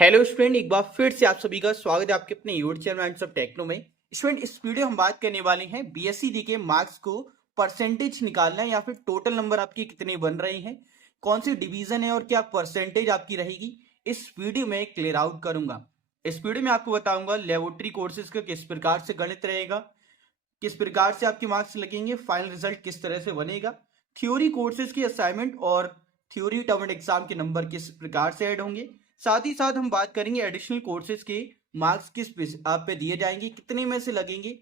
Hello student, एक बार फिर से आप सभी का स्वागत है आपके अपने YouTube channel Minds of Techno में। स्टूडेंट, इस वीडियो हम बात करने वाले हैं बीएससी डी के मार्क्स को परसेंटेज निकालना है या फिर टोटल नंबर आपके कितने बन रहे हैं, कौन सी डिवीजन है और क्या परसेंटेज आपकी रहेगी, इस वीडियो में क्लियर आउट करूंगा। इस वीडियो में आपको बताऊंगा लेबोरेटरी कोर्सेज का किस प्रकार से गणित रहेगा, किस प्रकार से आपके मार्क्स लगेंगे, फाइनल रिजल्ट किस तरह से बनेगा, थ्योरी कोर्सेज की असाइनमेंट और थ्योरी टर्म एग्जाम के नंबर किस प्रकार से ऐड होंगे। साथ ही साथ हम बात करेंगे एडिशनल कोर्सेज के मार्क्स किस आप पे दिए जाएंगे, कितने में से लगेंगे,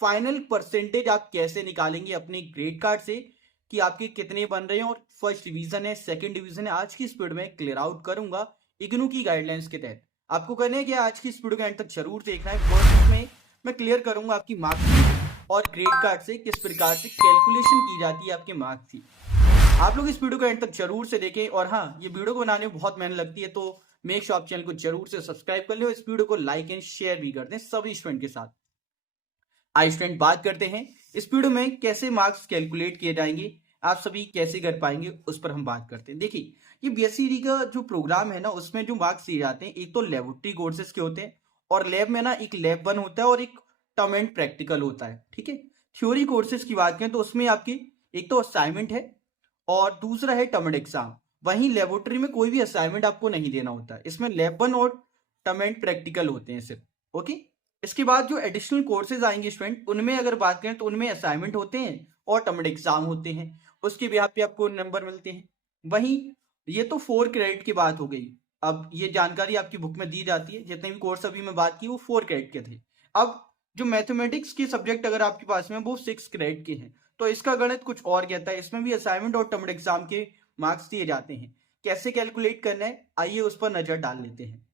फाइनल परसेंटेज आप कैसे निकालेंगे अपने ग्रेड कार्ड से कि आपके कितने बन रहे हैं और फर्स्ट डिवीजन है सेकंड डिवीजन है। आज की इस वीडियो में क्लियर आउट करूंगा इग्नू की गाइडलाइंस के तहत। आपको करना है कि आज की इस वीडियो के एंड तक जरूर देखना है, बिकॉज इसमें मैं क्लियर करूंगा आपकी मार्क्स और ग्रेड कार्ड से किस प्रकार से कैलकुलेशन की जाती है आपके मार्क्स की। आप लोग इस वीडियो को एंड तक जरूर से देखें और हाँ, ये वीडियो को बनाने में बहुत मेहनत लगती है, तो मेक श्योर आप चैनल को जरूर से सब्सक्राइब कर ले और इस वीडियो को लाइक एंड शेयर भी कर दें सभी स्टूडेंट के साथ। आइए स्टूडेंट, बात करते हैं इस वीडियो में कैसे मार्क्स कैलकुलेट किए जाएंगे, आप सभी कैसे कर पाएंगे, उस पर हम बात करते हैं। देखिए, ये बीएससी का जो प्रोग्राम है ना, उसमें जो मार्क्स दिए जाते हैं, एक तो लेबोरेटरी कोर्सेज के होते हैं और लैब में ना एक लैब 1 होता है और एक टर्म एंड प्रैक्टिकल होता है। ठीक है, थ्योरी कोर्सेज की बात करें तो उसमें आपकी एक तो असाइनमेंट है और दूसरा है टर्म एंड एग्जाम। वहीं लेबोरेटरी में कोई भी असाइनमेंट आपको नहीं देना होता है, इसमें लैब 1 और टर्म एंड प्रैक्टिकल होते हैं सिर्फ। ओके, इसके बाद जो एडिशनल कोर्सेज आएंगे स्टूडेंट, उनमें अगर बात करें तो उनमें असाइनमेंट होते हैं और टर्म एंड एग्जाम होते हैं, उसके बिहाफ पे आपको नंबर मिलते हैं। वहीं ये तो 4 क्रेडिट की बात हो गई। अब ये जानकारी आपकी बुक में दी जाती है, जितने भी कोर्स अभी मैं बात की वो 4 क्रेडिट के थे। अब जो मैथमेटिक्स के सब्जेक्ट अगर आपके पास में वो 6 क्रेडिट के हैं, तो इसका गणित कुछ और कहता है। इसमें भी असाइनमेंट और टर्म एग्जाम के मार्क्स दिए जाते हैं। कैसे कैलकुलेट करना है, आइए उस पर नजर डाल लेते हैं।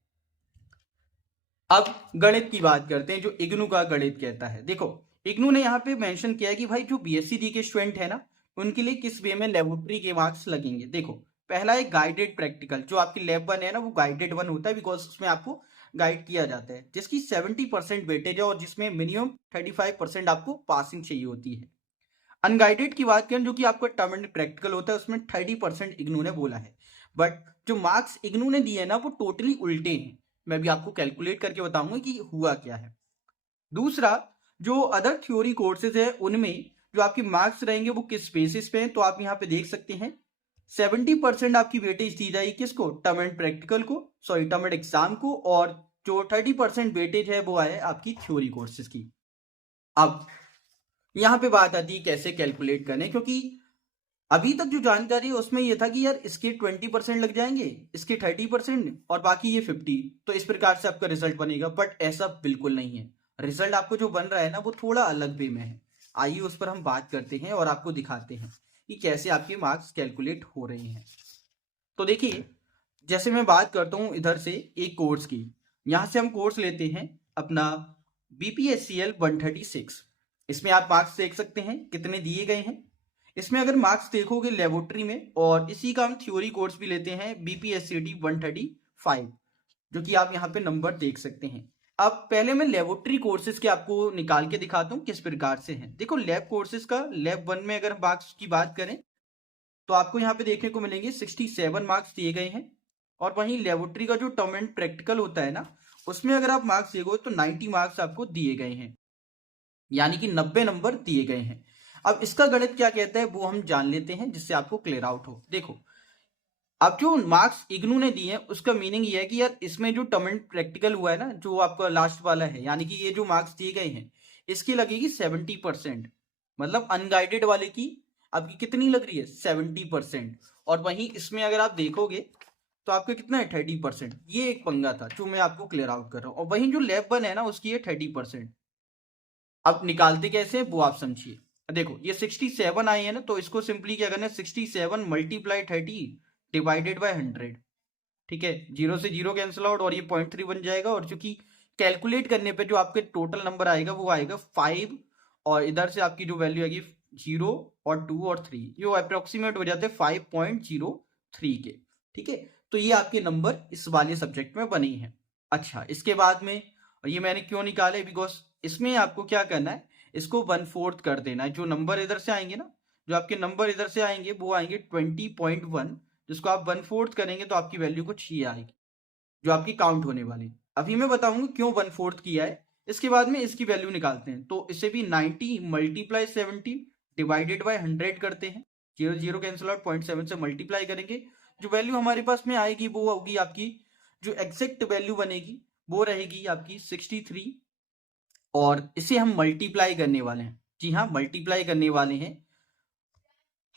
अब गणित की बात करते हैं, जो इग्नू का गणित कहता है। देखो, इग्नू ने यहाँ पे मेंशन किया है कि भाई जो बीएससी डी के स्टूडेंट है ना, उनके लिए किस वे में लेबोरेटरी के मार्क्स लगेंगे। देखो, पहला है गाइडेड प्रैक्टिकल। जो आपकी लैब 1 है ना, वो गाइडेड 1 होता है, बिकॉज उसमें आपको गाइड किया जाता है, जिसकी 70% वेटेज है और जिसमें मिनिमम 35% आपको पासिंग चाहिए होती है। अनगाइडेड की बात करें, जो कि आपका टर्म एंड प्रैक्टिकल होता है, उसमें 30% इग्नू ने बोला है। बट जो मार्क्स इग्नू ने दिए है ना, वो टोटली उल्टे हैं। मैं भी आपको कैलकुलेट करके बताऊंगा कि हुआ क्या है। दूसरा, जो अदर थ्योरी कोर्सेज है, उनमें जो आपके मार्क्स रहेंगे वो किस बेसिस पे हैं, तो आप यहाँ पे देख सकते हैं 70% आपकी वेटेज दी जाएगी किसको, टर्म एंड प्रैक्टिकल को, सॉरी टर्म एंड एग्जाम को, और जो 30% वेटेज है वो है आपकी थ्योरी कोर्सेज की। अब यहाँ पे बात आती है कैसे कैलकुलेट करने, क्योंकि अभी तक जो जानकारी है उसमें यह था कि यार इसके 20% लग जाएंगे, इसके 30% और बाकी ये 50, तो इस प्रकार से आपका रिजल्ट बनेगा। बट ऐसा बिल्कुल नहीं है। रिजल्ट आपको जो बन रहा है ना, वो थोड़ा अलग वे में है। आइए उस पर हम बात करते हैं और आपको दिखाते हैं कि कैसे आपके मार्क्स कैलकुलेट हो रहे हैं। तो देखिए, जैसे मैं बात करता हूँ इधर से एक कोर्स की, यहाँ से हम कोर्स लेते हैं अपना BPSCL 136। इसमें आप मार्क्स देख सकते हैं कितने दिए गए हैं। इसमें अगर मार्क्स देखोगे लेबोरेटरी में, और इसी का हम थ्योरी कोर्स भी लेते हैं BPSCD 135, जो कि आप यहाँ पे नंबर देख सकते हैं। अब पहले मैं लेबोरेटरी कोर्सेज के आपको निकाल के दिखाता हूँ किस प्रकार से हैं। देखो, लैब कोर्सेज का लैब 1 में अगर मार्क्स की बात करें तो आपको यहाँ पे देखने को मिलेंगे 67 मार्क्स दिए गए हैं। और वहीं लेबोरेटरी का जो टर्म एंड प्रैक्टिकल होता है ना, उसमें अगर आप मार्क्स देखो तो 90 मार्क्स आपको दिए गए हैं, यानी कि 90 नंबर दिए गए हैं। अब इसका गणित क्या कहता है वो हम जान लेते हैं, जिससे आपको क्लियर आउट हो। देखो, अब जो मार्क्स इग्नू ने दिए हैं उसका मीनिंग ये है कि यार इसमें जो टर्म एंड प्रैक्टिकल हुआ है ना, जो आपका लास्ट वाला है, यानी कि ये जो मार्क्स दिए गए हैं, इसकी लगेगी 70%। मतलब अनगाइडेड वाले की आपकी कितनी लग रही है, 70%। और वहीं इसमें अगर आप देखोगे तो आपका कितना है, 30%। ये एक पंगा था जो मैं आपको क्लियर आउट कर रहा हूँ। और वहीं जो लैब 1 है ना, उसकी है 30%। अब निकालते कैसे वो आप समझिए। देखो, ये 67 आई है ना, तो इसको सिंपली क्या करना है, 67 मल्टीप्लाई 30 डिवाइडेड बाय 100। ठीक है, 0 से 0 कैंसिल आउट और ये 0.3 बन जाएगा। और चूंकि कैलकुलेट करने पे जो आपके टोटल नंबर आएगा वो आएगा 5, और इधर से आपकी जो वैल्यू आएगी 0 और 2 और 3, जो अप्रोक्सीमेट हो जाते हैं 5.03 के। ठीक है, तो ये आपके नंबर इस वाले सब्जेक्ट में बने हैं। अच्छा, इसके बाद में ये मैंने क्यों निकाले, बिकॉज इसमें आपको क्या करना है, इसको 1/4 कर देना है। जो नंबर इधर से आएंगे ना, जो आपके नंबर इधर से आएंगे वो आएंगे 20.1, जिसको आप 1/4 करेंगे तो आपकी वैल्यू कुछ ये आएगी। जो आपकी काउंट होने वाली। अभी मैं बताऊंगा क्यों 1/4 किया है, इसके बाद में इसकी वैल्यू निकालते हैं। तो इसे भी 90 मल्टीप्लाई 70 डिवाइडेड बाय 100 करते हैं, 0 0 कैंसिल आउट, 0.7 से मल्टीप्लाई करेंगे। जो वैल्यू हमारे पास में आएगी वो होगी आपकी, जो एग्जैक्ट वैल्यू बनेगी वो रहेगी आपकी 63, और इसे हम मल्टीप्लाई करने वाले हैं। जी हाँ, मल्टीप्लाई करने वाले हैं।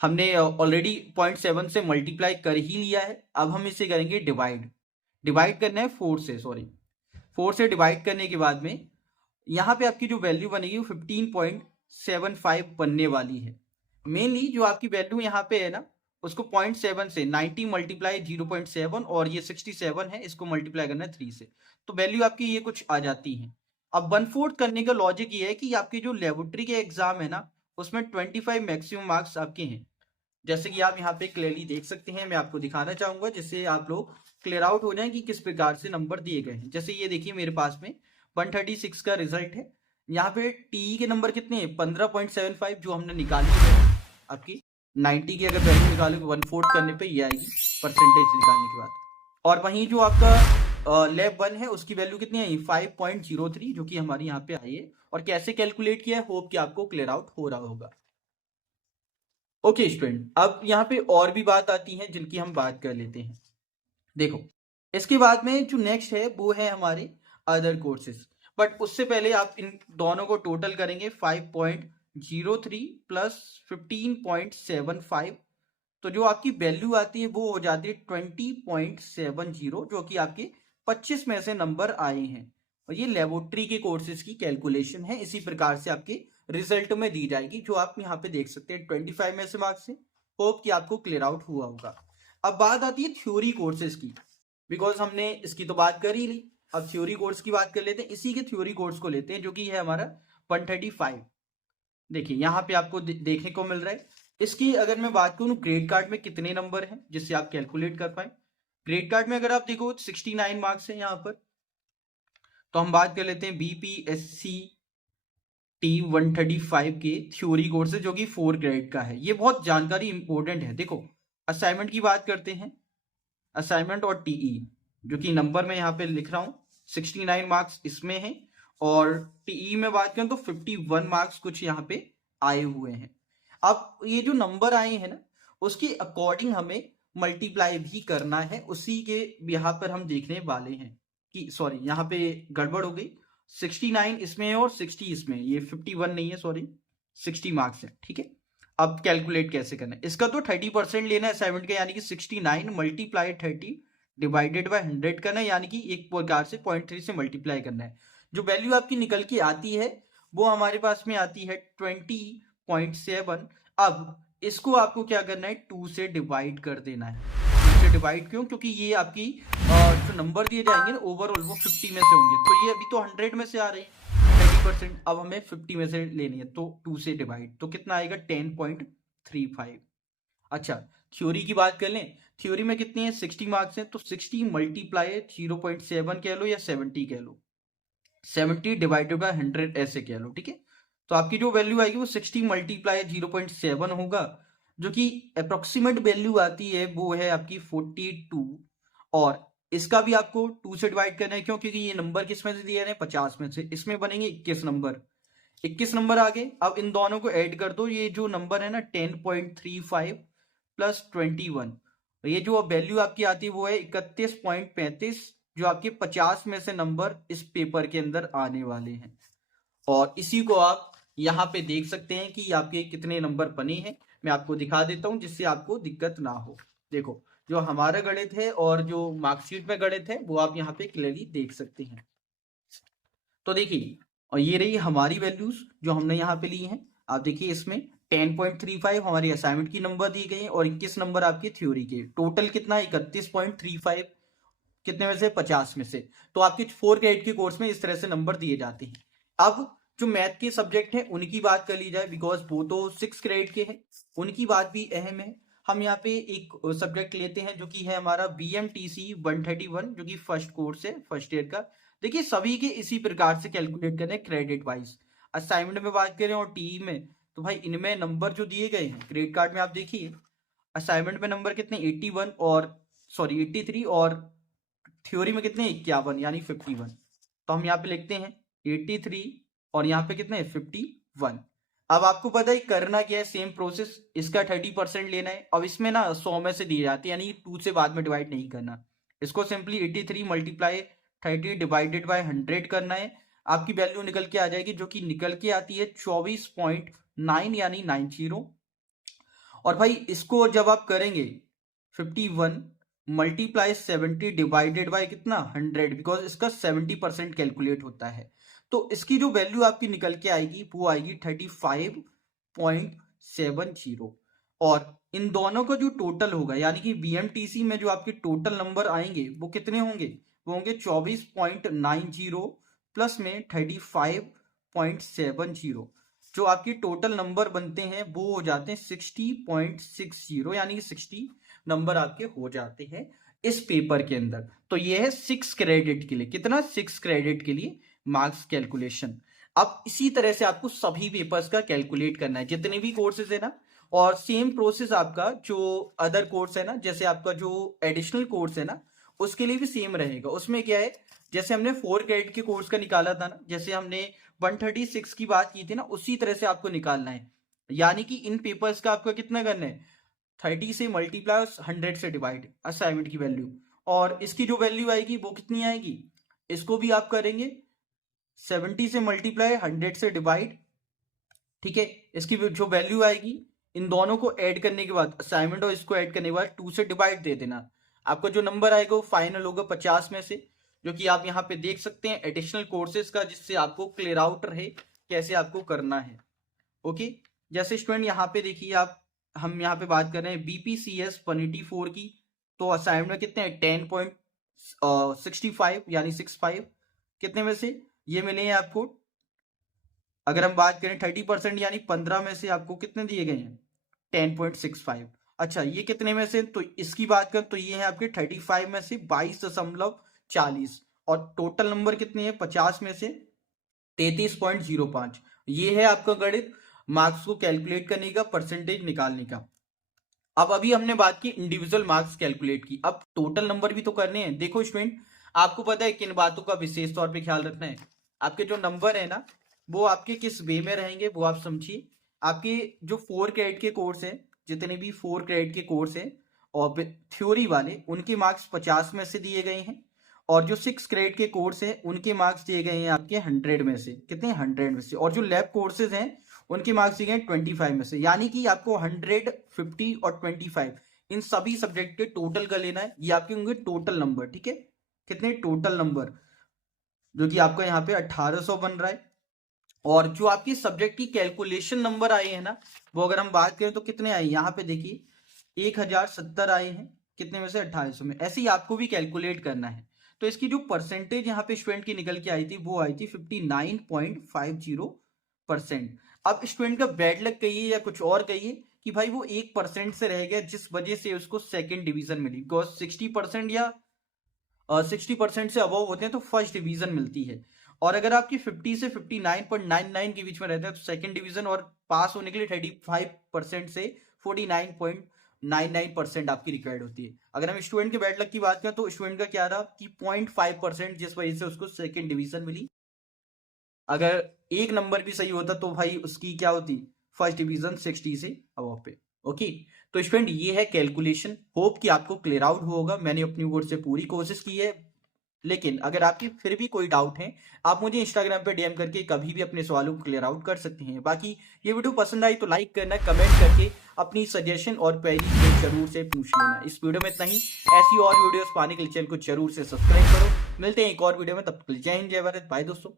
हमने ऑलरेडी 0.7 से मल्टीप्लाई कर ही लिया है, अब हम इसे करेंगे डिवाइड। डिवाइड करना है 4 से, सॉरी 4 से डिवाइड करने के बाद में यहाँ पे आपकी जो वैल्यू बनेगी वो 15.75 बनने वाली है। मेनली जो आपकी वैल्यू यहाँ पे है ना, उसको 0.7 से 90 मल्टीप्लाई 0.7 और ये 67 है, इसको मल्टीप्लाई करना है 3 से, तो वैल्यू आपकी ये कुछ आ जाती है। अब 1/4 करने का लॉजिक ये है कि आपकी जो लेबोरेटरी के एग्जाम है ना, उसमें 25 मैक्सिमम मार्क्स आपके हैं। जैसे कि आप यहाँ पे क्लियरली देख सकते हैं, मैं आपको दिखाना चाहूंगा जिससे आप लोग क्लियर आउट हो जाए कि किस प्रकार से नंबर दिए गए हैं। जैसे ये देखिए मेरे पास में 136 का रिजल्ट है। यहाँ पे टीई के नंबर कितने हैं, 15.75, जो हमने निकाली है आपकी 90 की अगर वैल्यू निकालोगे 1/4 करने पे ये आएगी परसेंटेज निकालने के बाद। और वहीं जो आपका लैब 1 है उसकी वैल्यू कितनी आई, 5.03, जो कि हमारी यहाँ पे आई है। और कैसे कैलकुलेट किया है, होप कि आपको क्लियर आउट हो रहा होगा। ओके स्टूडेंट, अब यहाँ पे और भी बात आती है जिनकी हम बात कर लेते हैं। देखो इसके बाद में जो नेक्स्ट है वो है हमारे अदर कोर्सेज, बट उससे पहले आप इन दोनों को टोटल करेंगे 5.03 प्लस 15.75, तो जो आपकी वैल्यू आती है वो हो जाती है 20.70, जो कि आपके 25 में से नंबर आए हैं। और ये लेबोरेटरी के कोर्सेज की कैलकुलेशन है, इसी प्रकार से आपके रिजल्ट में दी जाएगी, जो आप यहाँ पे देख सकते हैं 25 में से मार्क्स से। होप कि आपको क्लियर आउट हुआ होगा। अब बात आती है थ्योरी कोर्सेज की, बिकॉज हमने इसकी तो बात कर ही ली, अब थ्योरी कोर्स की बात कर लेते हैं। इसी के थ्योरी कोर्स को लेते हैं जो कि है हमारा 135। देखिए यहाँ पे आपको देखने को मिल रहा है। इसकी अगर मैं बात करूँ ग्रेड कार्ड में कितने नंबर हैं जिससे आप कैलकुलेट कर पाए। ग्रेड कार्ड में अगर आप देखो 69 मार्क्स हैं यहाँ पर। तो हम बात कर लेते हैं BPSC T135 के थ्योरी कोर्स जो कि 4 ग्रेड का है। ये बहुत जानकारी इंपॉर्टेंट है। देखो असाइनमेंट की बात करते हैं, असाइनमेंट और टीई, जो कि नंबर में यहाँ पे लिख रहा हूँ 69 मार्क्स इसमें है, और टीई में बात करें तो 51 मार्क्स कुछ यहाँ पे आए हुए हैं। अब ये जो नंबर आए हैं ना, उसके अकॉर्डिंग हमें मल्टीप्लाई भी करना है, उसी के यहाँ पर हम देखने वाले हैं कि सॉरी यहाँ पे गड़बड़ हो गई, 69 इसमें है और 60 इसमें, ये 51 नहीं है, सॉरी 60 मार्क्स है। ठीक है, अब कैलकुलेट कैसे करना है इसका, तो 30% लेना है असाइनमेंट का, यानी कि 69 मल्टीप्लाई 30 डिवाइडेड बाय 100 करना है, यानी कि एक प्रकार से 0.3 से मल्टीप्लाई करना है। जो वैल्यू आपकी निकल के आती है वो हमारे पास में आती है 20.7। अब इसको आपको क्या करना है, 2 से डिवाइड कर देना है। 2 से डिवाइड क्यों, क्योंकि ये आपकी जो नंबर दिए जाएंगे ना ओवरऑल वो 50 में से होंगे, तो ये अभी तो 100 में से आ रहे हैं 30%, अब हमें 50 में से लेनी है, तो 2 से डिवाइड, तो कितना आएगा 10.35। अच्छा थ्योरी की बात कर लें, थ्योरी में कितनी है 60 मार्क्स हैं, तो 60 मल्टीप्लाई 0.7 कह लो या 70 कह लो, 70 डिवाइडेड बाय 100 ऐसे कह लो। ठीक है, तो आपकी जो वैल्यू आएगी वो 60 मल्टीप्लाई 0.7 होगा, जो कि अप्रोक्सीमेट वैल्यू आती है वो है आपकी 42। और इसका भी आपको 2 से डिवाइड करना है, क्यों, क्योंकि ये नंबर किस में से दिए हैं 50 में से, इसमें बनेंगे 21 नंबर, 21 नंबर आ गए। अब इन दोनों को ऐड कर दो, ये जो नंबर है ना 10.35 प्लस 21, ये जो वैल्यू आपकी आती है वो है 31.35, जो आपके 50 में से नंबर इस पेपर के अंदर आने वाले हैं। और इसी को आप यहाँ पे देख सकते हैं कि आपके कितने नंबर बने हैं। मैं आपको दिखा देता हूँ जिससे आपको दिक्कत ना हो। देखो जो हमारा गणित है और जो मार्कशीट में गणित है वो आप यहाँ पे क्लियरली देख सकते हैं। तो देखिए, और ये रही हमारी वैल्यूज जो हमने यहाँ पे ली हैं। आप देखिए इसमें 10.35 हमारी असाइनमेंट की नंबर दी गई है और 21 नंबर आपकी थ्योरी के, टोटल कितना 31.35, कितने में से 50 में से। तो आपके 4 ग्रेड के कोर्स में इस तरह से नंबर दिए जाते हैं। अब जो मैथ के सब्जेक्ट हैं उनकी बात कर ली जाए, बिकॉज वो तो 6 ग्रेड के हैं, उनकी बात भी अहम है। हम यहाँ पे एक सब्जेक्ट लेते हैं जो कि है हमारा BMTC 131, जो कि फर्स्ट कोर्स है, फर्स्ट ईयर का। देखिए सभी के इसी प्रकार से कैलकुलेट करें क्रेडिट वाइज। असाइनमेंट में बात करें और टी में, तो भाई इनमें नंबर जो दिए गए हैं क्रेडिट कार्ड में, आप देखिए असाइनमेंट में नंबर कितने 81 और सॉरी 83 और थ्योरी में कितने 51 यानी 51। तो हम यहाँ पे लिखते हैं 83 और यहाँ पे कितने 51। अब आपको पता है करना क्या है, सेम प्रोसेस, इसका 30% लेना है। अब इसमें ना 100 में से दी जाती है, यानी 2 से बाद में डिवाइड नहीं करना। इसको सिंपली 83 मल्टीप्लाई 30 डिवाइडेड बाय 100 करना है। आपकी वैल्यू निकल के आ जाएगी, जो कि निकल के आती है 24.9 यानी 90। और भाई इसको जब आप करेंगे 51 मल्टीप्लाई 70 डिवाइडेड बाय कितना 100, बिकॉज इसका 70% कैलकुलेट होता है। तो इसकी जो वैल्यू आपकी निकल के आएगी वो आएगी 35.70। और इन दोनों का जो टोटल होगा, यानी कि बीएमटीसी में जो आपके टोटल नंबर आएंगे वो कितने होंगे, वो होंगे 24.90 प्लस में 35.70। जो आपके टोटल नंबर बनते हैं वो हो जाते हैं 60.60, यानी कि 60 नंबर आपके हो जाते हैं इस पेपर के अंदर। तो ये है 6 क्रेडिट के लिए, कितना 6 क्रेडिट के लिए मार्क्स कैलकुलेशन। अब इसी तरह से आपको सभी पेपर्स का कैलकुलेट करना है, जितने भी कोर्सेज है ना। और सेम प्रोसेस आपका जो अदर कोर्स है ना, जैसे आपका जो एडिशनल कोर्स है ना, उसके लिए भी सेम रहेगा। उसमें क्या है, जैसे हमने 4 क्रेडिट के कोर्स का निकाला था ना, जैसे हमने 136 की बात की थी ना, उसी तरह से आपको निकालना है। यानी कि इन पेपर्स का आपका कितना करना है, 30 से मल्टीप्लाई 100 से डिवाइड असाइनमेंट की वैल्यू। और इसकी जो वैल्यू आएगी वो कितनी आएगी, इसको भी आप करेंगे 70 से मल्टीप्लाई 100 से डिवाइड। ठीक है, इसकी जो वैल्यू आएगी इन दोनों को ऐड करने के बाद असाइनमेंट और इसको ऐड करने के बाद 2 से डिवाइड दे देना। आपका जो नंबर आएगा वो फाइनल होगा 50 में से, जो कि आप यहाँ पे देख सकते हैं एडिशनल कोर्सेज का, जिससे आपको क्लियर आउट रहे कैसे आपको करना है। ओके, जैसे स्टूडेंट यहाँ पे देखिए आप, हम यहाँ पे बात कर रहे हैं बीपीसीएस 184 की। तो असाइनमेंट में कितने 10.65 यानी 65 कितने में से ये मिले हैं आपको। अगर हम बात करें 30% यानी 15 में से आपको कितने दिए गए हैं 10.65। अच्छा, ये कितने में से, तो इसकी बात करें तो ये है आपके 35 में से 22.40। और टोटल नंबर कितने हैं 50 में से 33.05। ये है आपका गणित मार्क्स को कैलकुलेट करने का, परसेंटेज निकालने का। अब अभी हमने बात की इंडिविजुअल मार्क्स कैलकुलेट की, अब टोटल नंबर भी तो करने हैं। देखो स्टूडेंट, आपको पता है किन बातों का विशेष तौर पे ख्याल रखना है। आपके जो नंबर है ना, वो आपके किस वे में रहेंगे वो आप समझिए। आपके जो 4 क्रेडिट के कोर्स हैं, जितने भी 4 क्रेडिट के कोर्स हैं और थ्योरी वाले, उनके मार्क्स 50 में से दिए गए हैं। और जो 6 क्रेडिट के कोर्स हैं उनके मार्क्स दिए गए हैं आपके 100 में से, कितने 100 में से। और जो लैब कोर्सेज हैं उनके मार्क्स दिए गए 25 में से, यानी कि आपको 100, 50 और 25 इन सभी सब्जेक्ट के टोटल का लेना है। ये आपके होंगे टोटल नंबर। ठीक है, कितने टोटल नंबर, जो कि आपका यहाँ पे 1800 बन रहा है। और जो आपकी सब्जेक्ट की कैलकुलेशन नंबर आए हैं ना, वो अगर हम बात करें तो कितने आए, यहाँ पे देखिए 1070 आए हैं, कितने में से 2800 में। ऐसे ही आपको भी कैलकुलेट करना है। तो इसकी जो परसेंटेज यहाँ पे स्टूडेंट की निकल के आई थी वो आई थी 59.50%। अब स्टूडेंट का बैड लक कहिए या कुछ और कहिए कि भाई वो 1% से रह गया, जिस वजह से उसको सेकेंड डिवीजन मिली। बिकॉज 60% या 60% से अबव होते हैं तो फर्स्ट डिवीजन मिलती है। और अगर आपकी 50 से 59.99 के बीच में रहता है तो सेकंड डिवीजन, और पास होने के लिए 35% से 49.99% आपकी रिक्वायर्ड होती है। अगर हम स्टूडेंट के बैड लक की बात करें तो स्टूडेंट का क्या रहा कि 0.5%, जिस वजह से उसको सेकंड डिवीजन मिली। अगर एक नंबर भी सही होता तो भाई उसकी क्या होती फर्स्ट डिवीजन 60 से अबव पे। ओके, तो स्टूडेंट ये है कैलकुलेशन। होप कि आपको क्लियर आउट होगा। मैंने अपनी ओर से पूरी कोशिश की है, लेकिन अगर आपकी फिर भी कोई डाउट है आप मुझे इंस्टाग्राम पे डीएम करके कभी भी अपने सवालों को क्लियर आउट कर सकते हैं। बाकी ये वीडियो पसंद आई तो लाइक करना, कमेंट करके अपनी सजेशन और क्वेरी जरूर से पूछ लेना। इस वीडियो में इतना ही। ऐसी और वीडियोस पाने के लिए चैनल को जरूर से सब्सक्राइब करो। मिलते हैं एक और वीडियो में, तब तक जय हिंद जय भारत, बाय दोस्तों।